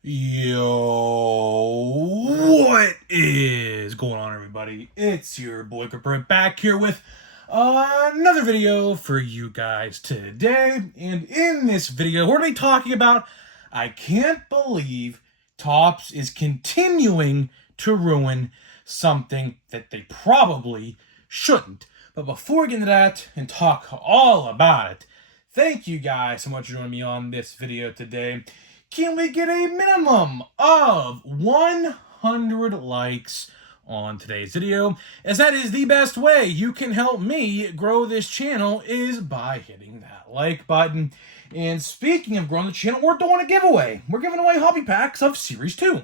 Yo, what is going on, everybody? It's your boy Cooper back here with another video for you guys today. And in this video, we're going to be talking about I can't believe Topps is continuing to ruin something that they probably shouldn't. But before we get into that and talk all about it, thank you guys so much for joining me on this video today. Can we get a minimum of 100 likes on today's video, as that is the best way you can help me grow this channel is by hitting that like button. And speaking of growing the channel, we're doing a giveaway. We're giving away hobby packs of Series 2.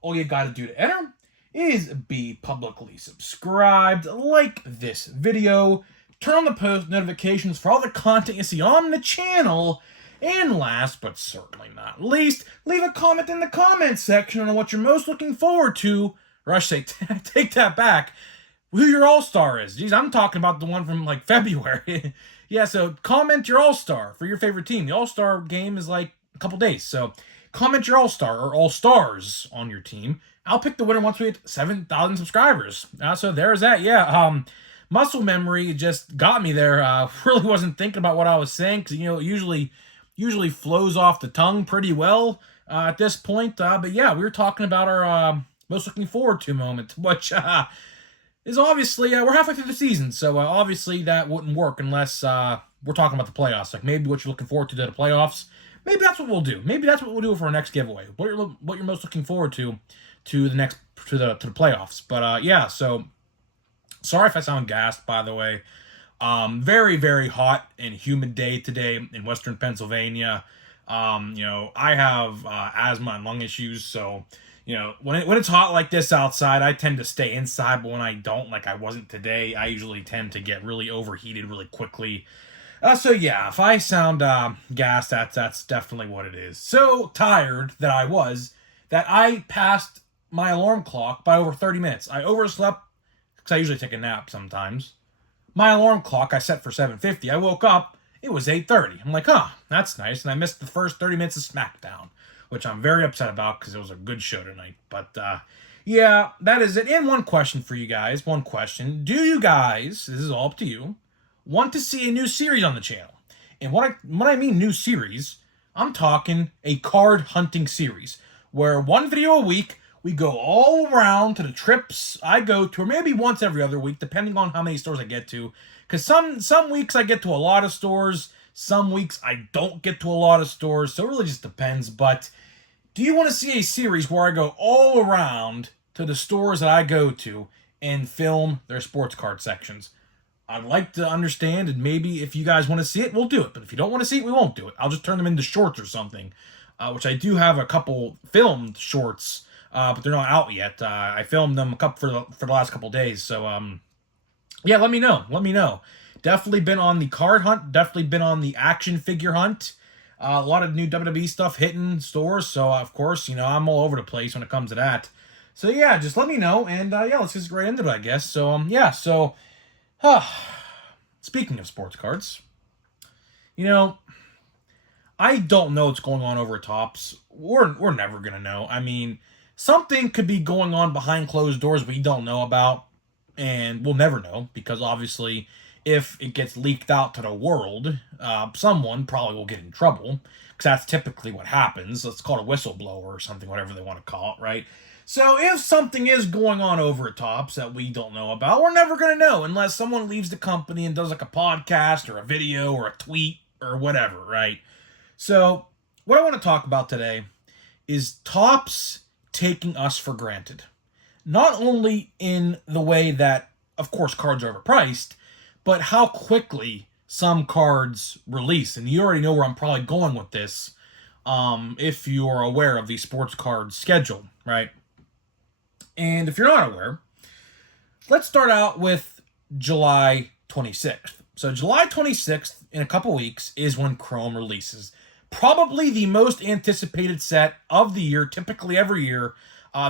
All you gotta do to enter is be publicly subscribed, like this video, turn on the post notifications for all the content you see on the channel, and last but certainly not least, leave a comment in the comments section on what you're most looking forward to, or I should say, take that back, who your all-star is. Geez, I'm talking about the one from like February. Yeah, so comment your all-star for your favorite team. The all-star game is like a couple days, so comment your all-star or all-stars on your team. I'll pick the winner once we hit 7,000 subscribers. So there's that. Yeah, muscle memory just got me there. Really wasn't thinking about what I was saying, because usually flows off the tongue pretty well at this point. But yeah, we were talking about our most looking forward to moment, which is obviously, we're halfway through the season, so obviously that wouldn't work unless we're talking about the playoffs. Like maybe what you're looking forward to the playoffs. Maybe that's what we'll do. Maybe that's what we'll do for our next giveaway. What you're most looking forward to the playoffs. But yeah, so sorry if I sound gassed, by the way. Very, very hot and humid day today in Western Pennsylvania. I have asthma and lung issues, so when it's hot like this outside, I tend to stay inside. But when I don't, like I wasn't today, I usually tend to get really overheated really quickly. So yeah, if I sound gassed, that's definitely what it is. So tired that I passed my alarm clock by over 30 minutes. I overslept because I usually take a nap sometimes. My alarm clock I set for 7:50. I woke up, it was 8:30. I'm like, that's nice. And I missed the first 30 minutes of SmackDown, which I'm very upset about because it was a good show tonight. But yeah, that is it. And one question for you guys. One question. Do you guys, this is all up to you, want to see a new series on the channel? And when I mean new series, I'm talking a card hunting series where one video a week, we go all around to the trips I go to, or maybe once every other week, depending on how many stores I get to. Because some weeks I get to a lot of stores, some weeks I don't get to a lot of stores, so it really just depends. But do you want to see a series where I go all around to the stores that I go to and film their sports card sections? I'd like to understand, and maybe if you guys want to see it, we'll do it. But if you don't want to see it, we won't do it. I'll just turn them into shorts or something, which I do have a couple filmed shorts, but they're not out yet. I filmed them a couple for the last couple days. So yeah, let me know. Let me know. Definitely been on the card hunt. Definitely been on the action figure hunt. A lot of new WWE stuff hitting stores. So of course, I'm all over the place when it comes to that. So yeah, just let me know, and yeah, let's just get right into it, I guess. So yeah, so speaking of sports cards, I don't know what's going on over at Topps. We're never gonna know. I mean, something could be going on behind closed doors we don't know about, and we'll never know because obviously, if it gets leaked out to the world, someone probably will get in trouble because that's typically what happens. Let's call it a whistleblower or something, whatever they want to call it, right? So if something is going on over at Topps that we don't know about, we're never going to know unless someone leaves the company and does like a podcast or a video or a tweet or whatever, right? So what I want to talk about today is Topps taking us for granted. Not only in the way that, of course, cards are overpriced, but how quickly some cards release. And you already know where I'm probably going with this, if you're aware of the sports card schedule, right? And if you're not aware, let's start out with July 26th. So July 26th, in a couple weeks, is when Chrome releases. Probably the most anticipated set of the year, typically every year.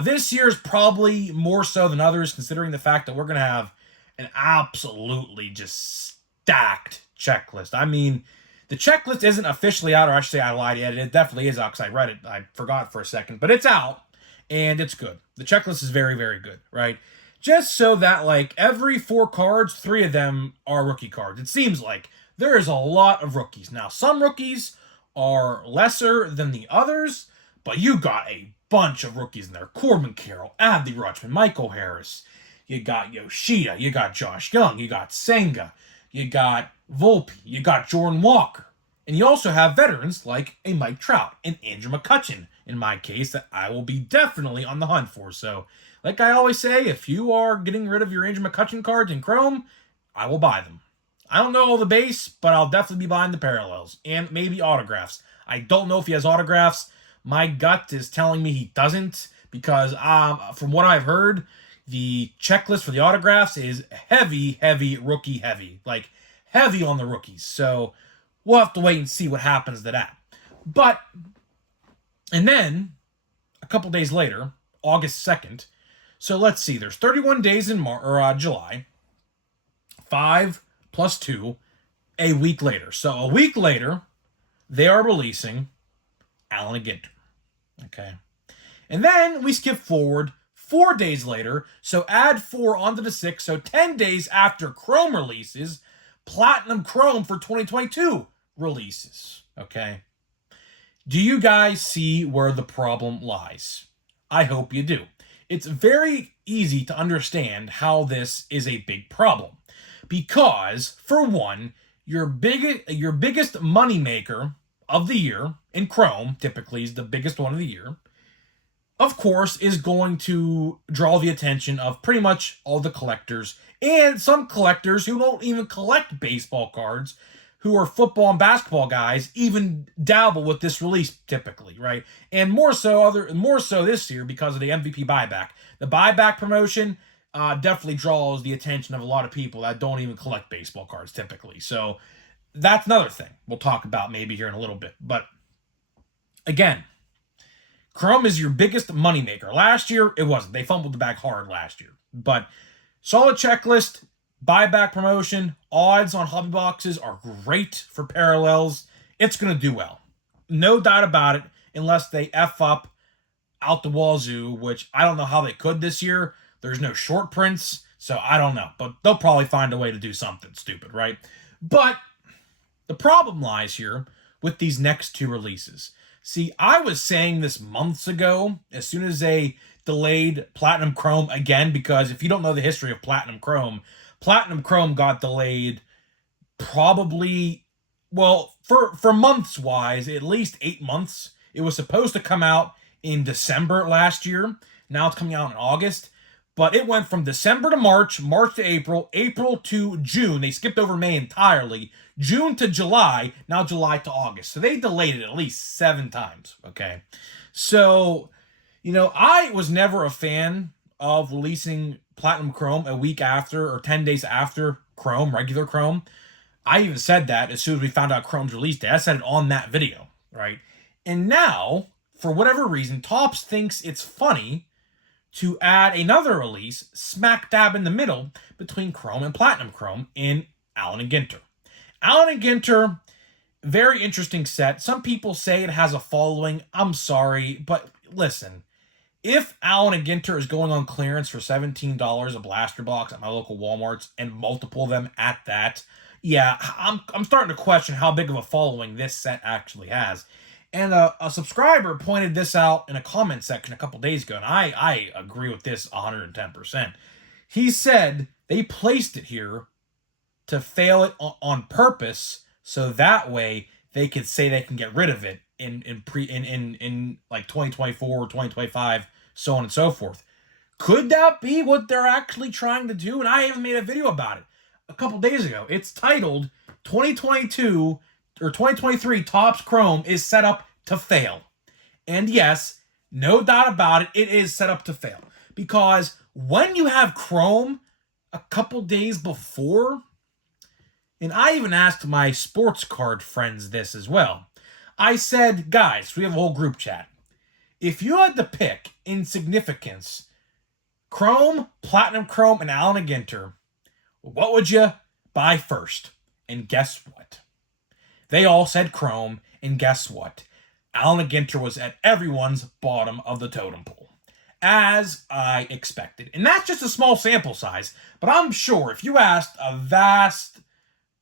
This year is probably more so than others, considering the fact that we're going to have an absolutely just stacked checklist. I mean, The checklist isn't officially out, or I should say I lied. It definitely is out because I read it. I forgot for a second, but it's out and it's good. The checklist is very, very good, right? Just so that like every 4 cards, 3 of them are rookie cards. It seems like there is a lot of rookies. Now, some rookies are lesser than the others, but you got a bunch of rookies in there. Corbin Carroll, Adley Rutschman, Michael Harris. You got Yoshida. You got Josh Young. You got Senga. You got Volpe. You got Jordan Walker. And you also have veterans like a Mike Trout and Andrew McCutchen, in my case, that I will be definitely on the hunt for. So, like I always say, if you are getting rid of your Andrew McCutchen cards in Chrome, I will buy them. I don't know all the base, but I'll definitely be buying the parallels and maybe autographs. I don't know if he has autographs. My gut is telling me he doesn't because from what I've heard, the checklist for the autographs is heavy rookie heavy. Like, heavy on the rookies. So, we'll have to wait and see what happens to that. But, and then, a couple days later, August 2nd, so let's see, there's 31 days in July, 5 plus 2, a week later. So, a week later, they are releasing Allen Ginter. Okay. And then we skip forward 4 days later, so add 4 onto the 6, so 10 days after Chrome releases, Platinum Chrome for 2022 releases. Okay. Do you guys see where the problem lies? I hope you do. It's very easy to understand how this is a big problem. Because, for one, your biggest moneymaker of the year in Chrome, typically is the biggest one of the year, of course, is going to draw the attention of pretty much all the collectors and some collectors who don't even collect baseball cards, who are football and basketball guys, even dabble with this release typically, right? And more so this year because of the MVP buyback. The buyback promotion definitely draws the attention of a lot of people that don't even collect baseball cards typically. So that's another thing we'll talk about maybe here in a little bit. But again, Chrome is your biggest moneymaker. Last year, it wasn't. They fumbled the bag hard last year. But solid checklist, buyback promotion, odds on hobby boxes are great for parallels. It's going to do well. No doubt about it, unless they F up out the wazoo, which I don't know how they could this year. There's no short prints, so I don't know. But they'll probably find a way to do something stupid, right? But the problem lies here with these next 2 releases. See, I was saying this months ago, as soon as they delayed Platinum Chrome again, because if you don't know the history of Platinum Chrome got delayed probably, well, for months-wise, at least 8 months. It was supposed to come out in December last year. Now it's coming out in August. But it went from December to March, March to April, April to June. They skipped over May entirely. June to July, now July to August. So they delayed it at least 7 times, okay? So, I was never a fan of releasing Platinum Chrome a week after or 10 days after Chrome, regular Chrome. I even said that as soon as we found out Chrome's release date. I said it on that video, right? And now, for whatever reason, Topps thinks it's funny to add another release smack dab in the middle between Chrome and Platinum Chrome in Allen & Ginter. Allen & Ginter, very interesting set. Some people say it has a following. I'm sorry, but listen. If Allen & Ginter is going on clearance for $17 a blaster box at my local Walmarts and multiple of them at that, yeah, I'm starting to question how big of a following this set actually has. And a subscriber pointed this out in a comment section a couple days ago, and I agree with this 110%. He said they placed it here to fail it on purpose, so that way they could say they can get rid of it in like 2024 or 2025, so on and so forth. Could that be what they're actually trying to do? And I even made a video about it a couple days ago. It's titled 2022 or 2023 Topps Chrome is set up to fail. And yes, no doubt about it, it is set up to fail. Because when you have Chrome a couple days before, and I even asked my sports card friends this as well. I said, guys, we have a whole group chat. If you had to pick in significance Chrome, Platinum Chrome, and Allen & Ginter, what would you buy first? And guess what? They all said Chrome, and guess what? Allen Ginter was at everyone's bottom of the totem pole, as I expected. And that's just a small sample size, but I'm sure if you asked a vast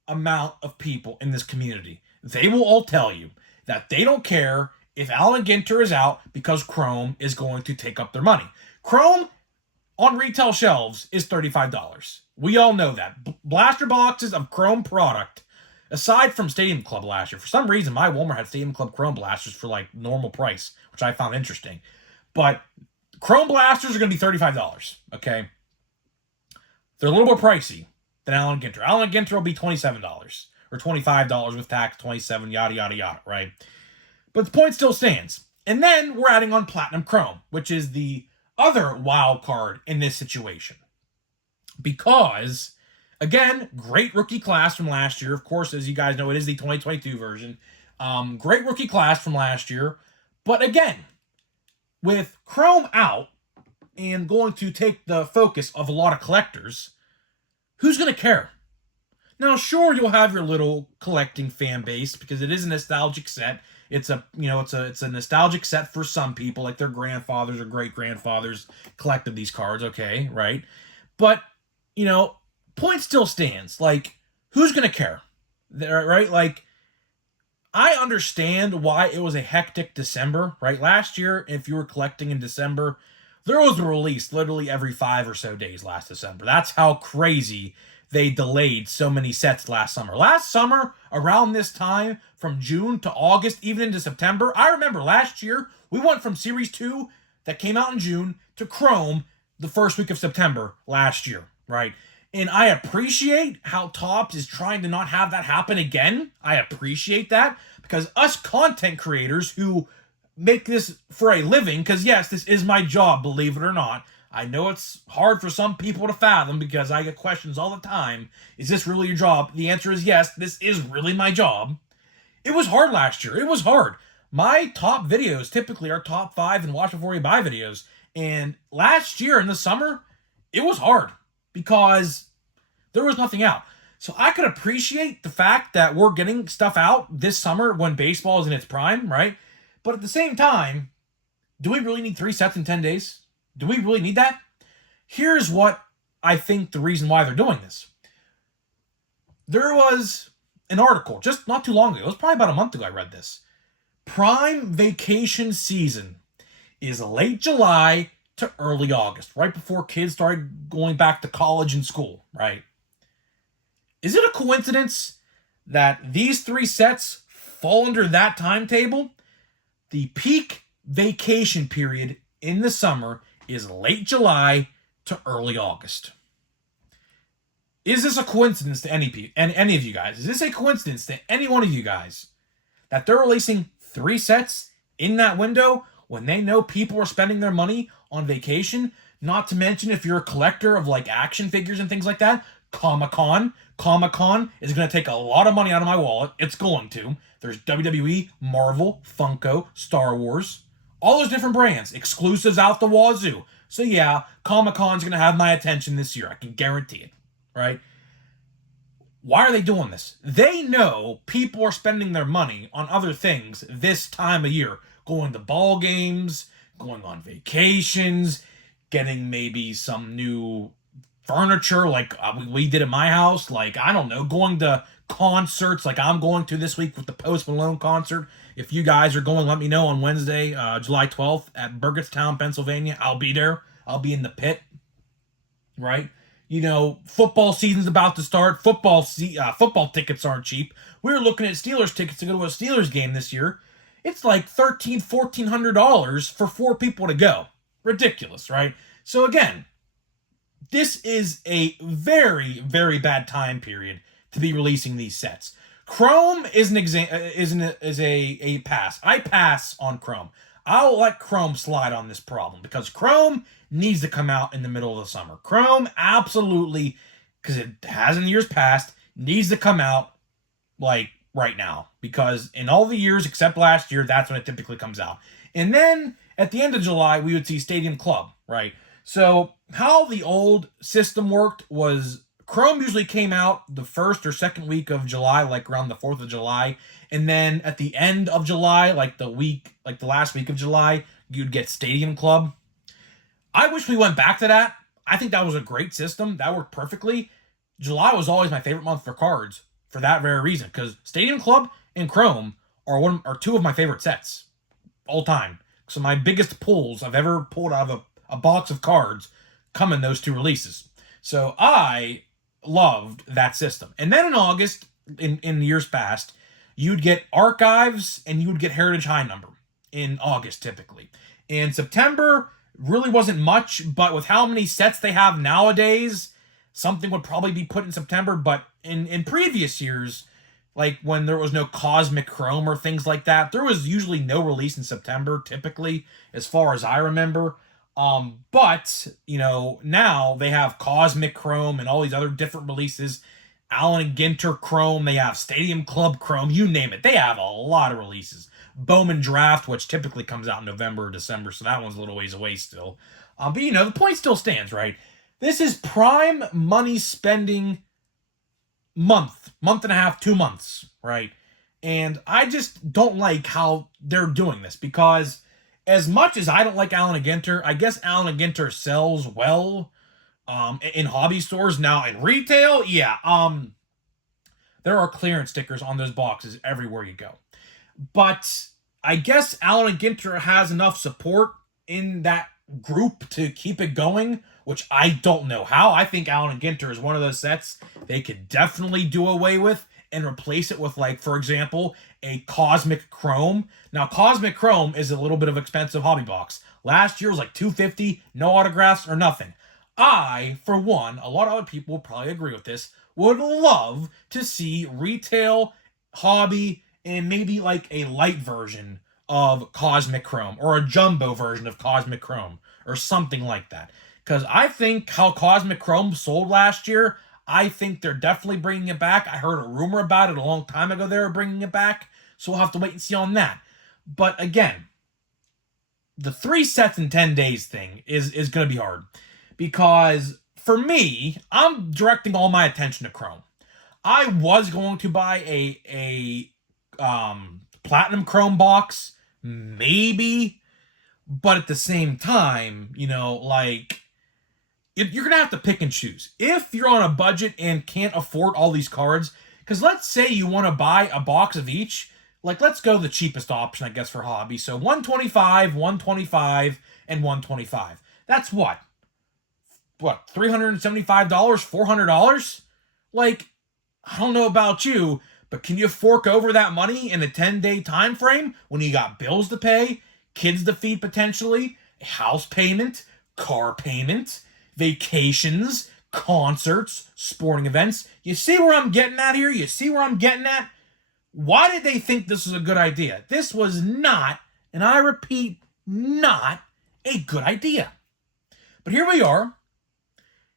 amount of people in this community, they will all tell you that they don't care if Allen Ginter is out because Chrome is going to take up their money. Chrome on retail shelves is $35. We all know that. Blaster boxes of Chrome product, aside from Stadium Club last year, for some reason my Walmart had Stadium Club Chrome blasters for like normal price, which I found interesting. But Chrome blasters are going to be $35, okay? They're a little more pricey than Allen Ginter. Allen Ginter will be $27 or $25 with tax, $27, yada, yada, yada, right? But the point still stands. And then we're adding on Platinum Chrome, which is the other wild card in this situation. Because, again, great rookie class from last year. Of course, as you guys know, it is the 2022 version. Great rookie class from last year. But again, with Chrome out and going to take the focus of a lot of collectors, who's going to care? Now, sure, you'll have your little collecting fan base because it is a nostalgic set. It's a nostalgic set for some people, like their grandfathers or great grandfathers collected these cards. Okay, right? But point still stands. Like, who's gonna care? Right? Like, I understand why it was a hectic December. Right? Last year, if you were collecting in December, there was a release literally every 5 or so days last December. That's how crazy they delayed so many sets last summer. Last summer, around this time, from June to August, even into September, I remember last year, we went from Series 2 that came out in June to Chrome the first week of September last year, right? And I appreciate how Topps is trying to not have that happen again. I appreciate that because us content creators who make this for a living, because yes, this is my job, believe it or not. I know it's hard for some people to fathom because I get questions all the time. Is this really your job? The answer is yes, this is really my job. It was hard last year. It was hard. My top videos typically are top 5 and watch before you buy videos. And last year in the summer, it was hard because there was nothing out. So I could appreciate the fact that we're getting stuff out this summer when baseball is in its prime, right? But at the same time, do we really need 3 sets in 10 days? Do we really need that? Here's what I think the reason why they're doing this. There was an article just not too long ago. It was probably about a month ago I read this. Prime vacation season is late July to early August, right before kids started going back to college and school, right? Is it a coincidence that these 3 sets fall under that timetable? The peak vacation period in the summer is late July to early August. Is this a coincidence to any of you guys? Is this a coincidence to any one of you guys that they're releasing 3 sets in that window when they know people are spending their money on vacation? Not to mention if you're a collector of like action figures and things like that, Comic-Con is going to take a lot of money out of my wallet. It's going to. There's WWE, Marvel, Funko, Star Wars, all those different brands, exclusives out the wazoo. So yeah, Comic-Con's going to have my attention this year. I can guarantee it, right? Why are they doing this? They know people are spending their money on other things this time of year. Going to ball games, going on vacations, getting maybe some new furniture like we did at my house. Like, I don't know, going to concerts like I'm going to this week with the Post Malone concert. If you guys are going, let me know on Wednesday, July 12th at Burgettstown, Pennsylvania. I'll be there. I'll be in the pit, right? Football season's about to start. Football tickets aren't cheap. We were looking at Steelers tickets to go to a Steelers game this year. It's like $1,400 for 4 people to go. Ridiculous, right? So again, this is a very, very bad time period to be releasing these sets. Chrome is a pass. I pass on Chrome. I'll let Chrome slide on this problem because Chrome needs to come out in the middle of the summer. Chrome absolutely, because it has in years past, needs to come out like right now because in all the years except last year, that's when it typically comes out. And then at the end of July, we would see Stadium Club, right? So how the old system worked was Chrome usually came out the first or second week of July, like around the 4th of July. And then at the end of July, like the last week of July, you'd get Stadium Club. I wish we went back to that. I think that was a great system. That worked perfectly. July was always my favorite month for cards for that very reason, because Stadium Club and Chrome are two of my favorite sets all time. So my biggest pulls I've ever pulled out of a box of cards come in those two releases. So I loved that system. And then in August, in years past, you'd get Archives and you would get Heritage High Number in August typically. In September, really wasn't much, but with how many sets they have nowadays, something would probably be put in September. But in previous years, like when there was no Cosmic Chrome or things like that, there was usually no release in September, typically, as far as I remember. But, now they have Cosmic Chrome and all these other different releases. Allen & Ginter Chrome, they have Stadium Club Chrome, you name it. They have a lot of releases. Bowman Draft, which typically comes out in November or December, so that one's a little ways away still. But, the point still stands, right? This is prime money spending month and a half, 2 months, right? And I just don't like how they're doing this, because as much as I don't like Allen & Ginter, I guess Allen & Ginter sells well in hobby stores. Now in retail, yeah, there are clearance stickers on those boxes everywhere you go. But I guess Allen & Ginter has enough support in that group to keep it going, which I don't know how. I think Allen & Ginter is one of those sets they could definitely do away with and replace it with, like, for example, a Cosmic Chrome. Now, Cosmic Chrome is a little bit of expensive hobby box. Last year was like $250, no autographs or nothing. I, for one, a lot of other people will probably agree with this, would love to see retail, hobby, and maybe like a light version of Cosmic Chrome or a jumbo version of Cosmic Chrome or something like that. Because I think how Cosmic Chrome sold last year, I think they're definitely bringing it back. I heard a rumor about it a long time ago they were bringing it back, so we'll have to wait and see on that. But again, the 3 sets in 10 days thing is going to be hard. Because for me, I'm directing all my attention to Chrome. I was going to buy a Platinum Chrome box, maybe, but at the same time, you're going to have to pick and choose. If you're on a budget and can't afford all these cards, because let's say you want to buy a box of each, like let's go the cheapest option, I guess, for hobby. So $125, $125, and $125. That's what, $375, $400? Like, I don't know about you, but can you fork over that money in a 10-day time frame when you got bills to pay, kids to feed potentially, a house payment, car payment, vacations, concerts, sporting events? You see where I'm getting at here? You see where I'm getting at? Why did they think this was a good idea? This was not, and I repeat, not a good idea. But here we are,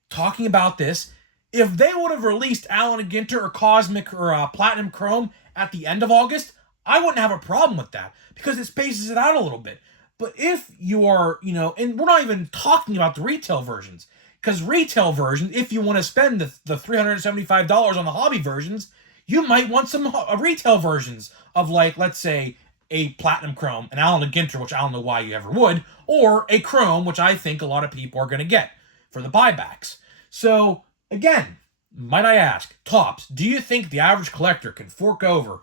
talking about this. If they would have released Allen & Ginter or Cosmic or Platinum Chrome at the end of August, I wouldn't have a problem with that, because it spaces it out a little bit. But if you are, and we're not even talking about the retail versions, because retail versions, if you want to spend the $375 on the hobby versions, you might want some retail versions of, like, let's say, a Platinum Chrome, an Allen & Ginter, which I don't know why you ever would, or a Chrome, which I think a lot of people are going to get for the buybacks. So, again, might I ask, Tops, do you think the average collector can fork over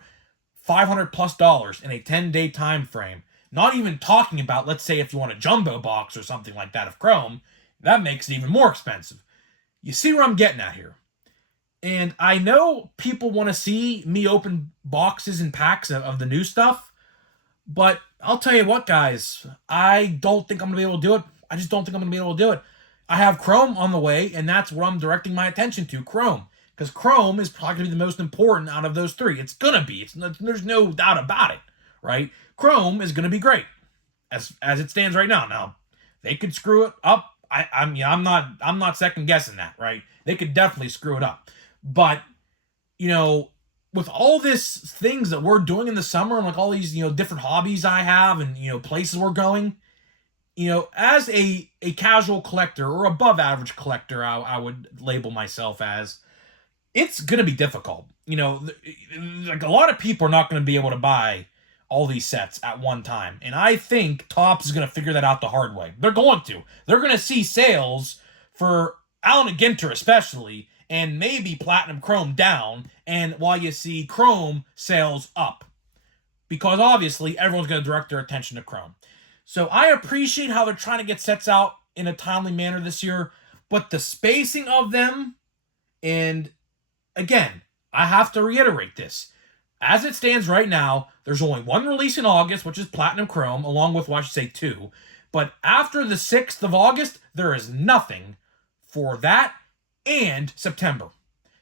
$500+ in a 10-day time frame? Not even talking about, let's say, if you want a jumbo box or something like that of Chrome, that makes it even more expensive. You see where I'm getting at here? And I know people want to see me open boxes and packs of the new stuff, but I'll tell you what, guys, I don't think I'm going to be able to do it. I just don't think I'm going to be able to do it. I have Chrome on the way, and that's what I'm directing my attention to, Chrome. Because Chrome is probably going to be the most important out of those 3. It's going to be. There's no doubt about it, right? Chrome is going to be great, as it stands right now. Now, they could screw it up. I'm not second guessing that, right? They could definitely screw it up. But, with all this things that we're doing in the summer and like all these, different hobbies I have and, places we're going, as a casual collector or above average collector, I would label myself as, it's going to be difficult. You know, like a lot of people are not going to be able to buy all these sets at one time. And I think Topps is going to figure that out the hard way. They're going to. They're going to see sales for Allen and Ginter especially, and maybe Platinum Chrome down, and while you see Chrome sales up. Because obviously everyone's going to direct their attention to Chrome. So I appreciate how they're trying to get sets out in a timely manner this year, but the spacing of them, and again, I have to reiterate this. As it stands right now, there's only one release in August, which is Platinum Chrome, along with, well, I should say, two. But after the 6th of August, there is nothing for that and September.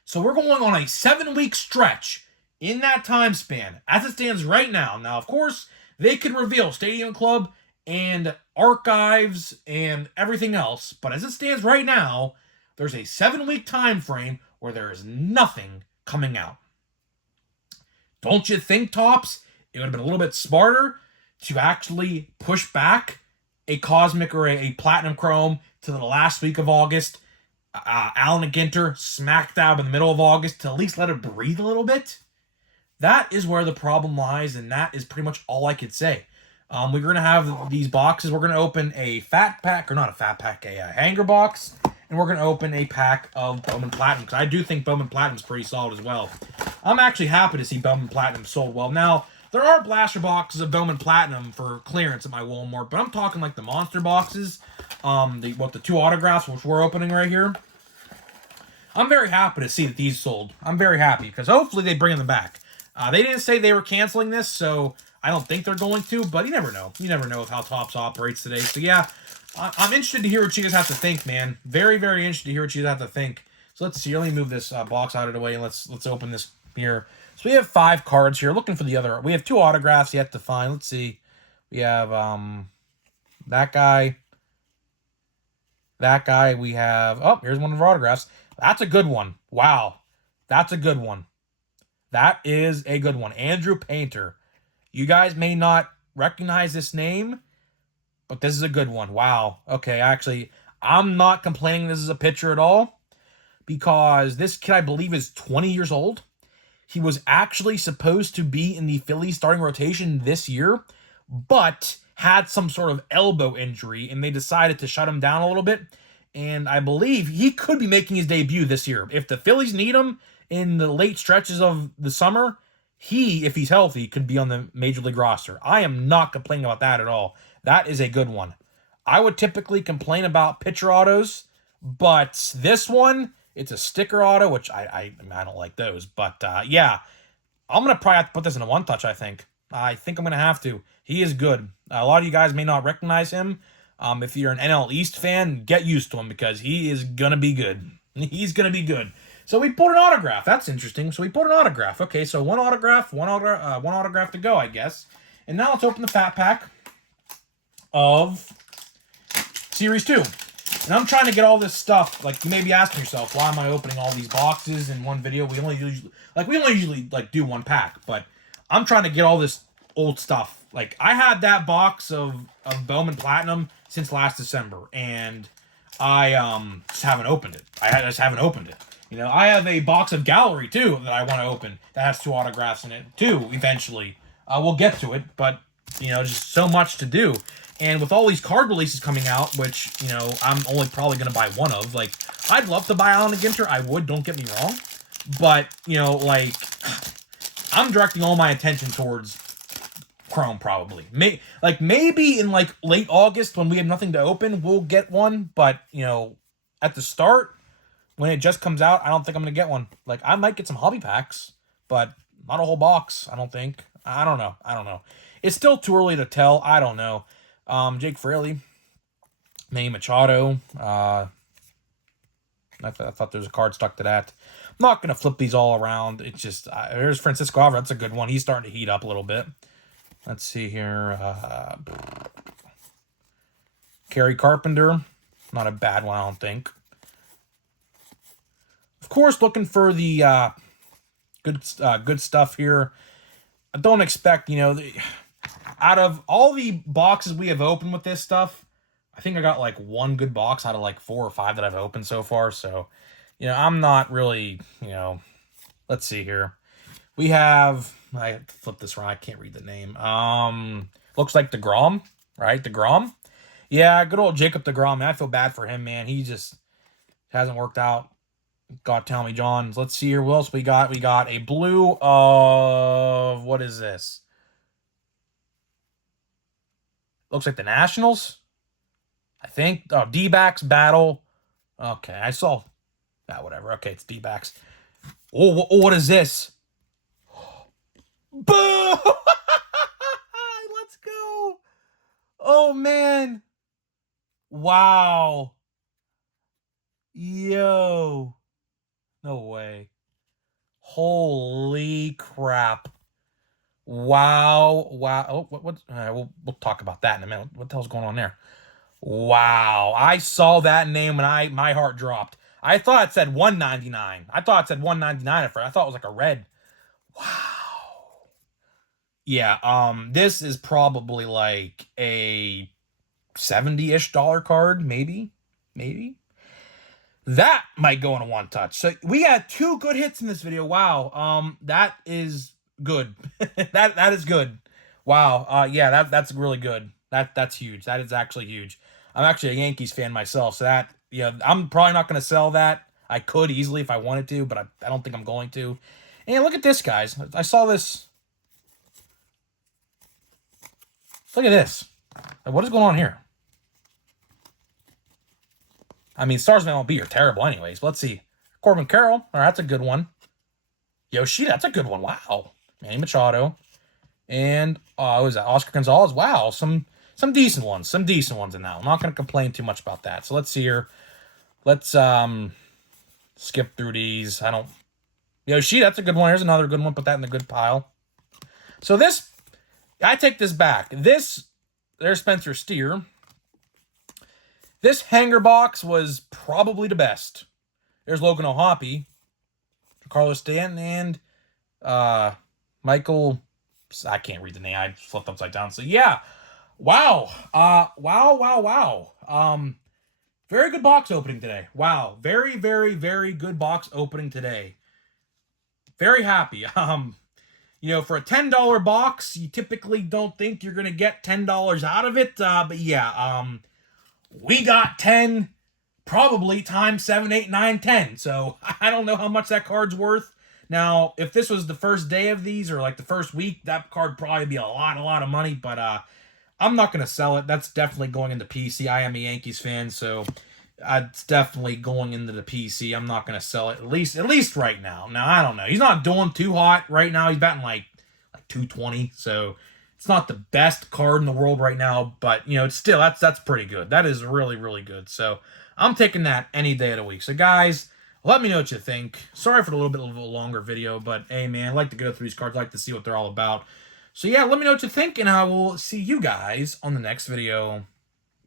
So we're going on a 7-week stretch in that time span, as it stands right now. Now, of course, they could reveal Stadium Club and archives and everything else, but as it stands right now, there's a 7-week time frame where there is nothing coming out. Don't you think, Topps, it would have been a little bit smarter to actually push back a Cosmic or a Platinum Chrome to the last week of August, Allen and Ginter smack dab in the middle of August, to at least let it breathe a little bit? That is where the problem lies, and that is pretty much all I could say. We're going to have these boxes. We're going to open a fat pack, or not a fat pack, a hanger box, and we're going to open a pack of Bowman Platinum, because I do think Bowman Platinum is pretty solid as well. I'm actually happy to see Bowman Platinum sold well. Now, there are blaster boxes of Bowman Platinum for clearance at my Walmart, but I'm talking like the monster boxes, the 2 autographs, which we're opening right here. I'm very happy to see that these sold. I'm very happy, because hopefully they bring them back. They didn't say they were canceling this, so I don't think they're going to, but you never know. You never know how Topps operates today. So yeah, I'm interested to hear what you guys have to think, man. Very, very interested to hear what you guys have to think. So let's see. Let me move this box out of the way, and let's open this here. So we have 5 cards here. Looking for the other. We have 2 autographs yet to find. Let's see. We have that guy. That guy. We have. Oh, here's one of our autographs. That's a good one. Wow, that's a good one. That is a good one. Andrew Painter. You guys may not recognize this name, but this is a good one. Wow. Okay, actually, I'm not complaining this is a pitcher at all, because this kid, I believe, is 20 years old. He was actually supposed to be in the Phillies starting rotation this year, but had some sort of elbow injury, and they decided to shut him down a little bit. And I believe he could be making his debut this year. If the Phillies need him in the late stretches of the summer, he, if he's healthy, could be on the Major League roster. I am not complaining about that at all. That is a good one. I would typically complain about pitcher autos, but this one, it's a sticker auto, which I don't like those. But yeah, I'm going to probably have to put this in a one-touch, I think. I think I'm going to have to. He is good. A lot of you guys may not recognize him. If you're an NL East fan, get used to him, because he is going to be good. He's going to be good. So we pulled an autograph. That's interesting. So we pulled an autograph. Okay, so one autograph to go, I guess. And now let's open the fat pack of Series 2. And I'm trying to get all this stuff. Like, you may be asking yourself, why am I opening all these boxes in one video? We only usually do one pack, but I'm trying to get all this old stuff. Like, I had that box of Bowman Platinum since last December, and I just haven't opened it. I just haven't opened it. You know, I have a box of Gallery, too, that I want to open that has 2 autographs in it, too, eventually. We'll get to it, but, you know, just so much to do. And with all these card releases coming out, which, you know, I'm only probably going to buy one of. Like, I'd love to buy Allen and Ginter. I would, don't get me wrong. But, you know, like, I'm directing all my attention towards Chrome, probably. Maybe in, like, late August, when we have nothing to open, we'll get one. But, you know, at the start, when it just comes out, I don't think I'm going to get one. Like, I might get some hobby packs, but not a whole box, I don't think. I don't know. It's still too early to tell. I don't know. Jake Fraley, Manny Machado. I thought there was a card stuck to that. I'm not going to flip these all around. It's just, there's Francisco Alvarez. That's a good one. He's starting to heat up a little bit. Let's see here. Kerry Carpenter. Not a bad one, I don't think. Of course, looking for the good stuff here. I don't expect, you know, out of all the boxes we have opened with this stuff, I think I got like one good box out of like 4 or 5 that I've opened so far. So, You know, I'm not really, you know, let's see here. We have, I have to flip this around. I can't read the name. Looks like DeGrom, right? DeGrom. Yeah, good old Jacob DeGrom. Man, I feel bad for him, man. He just hasn't worked out. God, Tommy Johns. Let's see here. What else we got? We got a blue of, what is this? Looks like the Nationals, I think. Oh, D-backs battle. Okay, I saw. Whatever. Okay, it's D-backs. Oh, what is this? Boo! Let's go. Oh, man. Wow. Yo. No way. Holy crap. Wow. Oh, we'll talk about that in a minute. What the hell's going on there? Wow. I saw that name and my heart dropped. I thought it said 199. I thought it said 199 at first. I thought it was like a red. Wow. Yeah, this is probably like a 70-ish dollar card, maybe. That might go in a one touch. So we had 2 good hits in this video. Wow. That is good. that is good. Wow. Yeah, that's really good. That's huge. That is actually huge. I'm actually a Yankees fan myself, so that, yeah, I'm probably not going to sell that. I could easily if I wanted to, but I don't think I'm going to. And look at this, guys. I saw this. Look at this. What is going on here? I mean, Stars of MLB are terrible anyways. But let's see. Corbin Carroll. All right, that's a good one. Yoshi, that's a good one. Wow. Manny Machado. And, what was that? Oscar Gonzalez. Wow. Some decent ones. Some decent ones in that. I'm not going to complain too much about that. So let's see here. Let's skip through these. Yoshi, that's a good one. Here's another good one. Put that in the good pile. So this, I take this back. There's Spencer Steer. This hanger box was probably the best. There's Logan O'Hoppe, Carlos Stanton, and Michael. I can't read the name. I flipped upside down. So yeah, wow, wow. Very good box opening today. Wow, very good box opening today. Very happy. You know, for a $10 box, you typically don't think you're gonna get $10 out of it. But yeah, we got 10, probably times 7, 8, 9, 10. So I don't know how much that card's worth. Now, if this was the first day of these or like the first week, that card probably be a lot of money. But I'm not going to sell it. That's definitely going into PC. I am a Yankees fan, so it's definitely going into the PC. I'm not going to sell it, at least right now. Now, I don't know. He's not doing too hot right now. He's batting like 220, so it's not the best card in the world right now, but, you know, it's still, that's pretty good. That is really good. So I'm taking that any day of the week. So, guys, let me know what you think. Sorry for the little bit of a longer video, but, hey, man, I like to go through these cards. I like to see what they're all about. So, yeah, let me know what you think, and I will see you guys on the next video.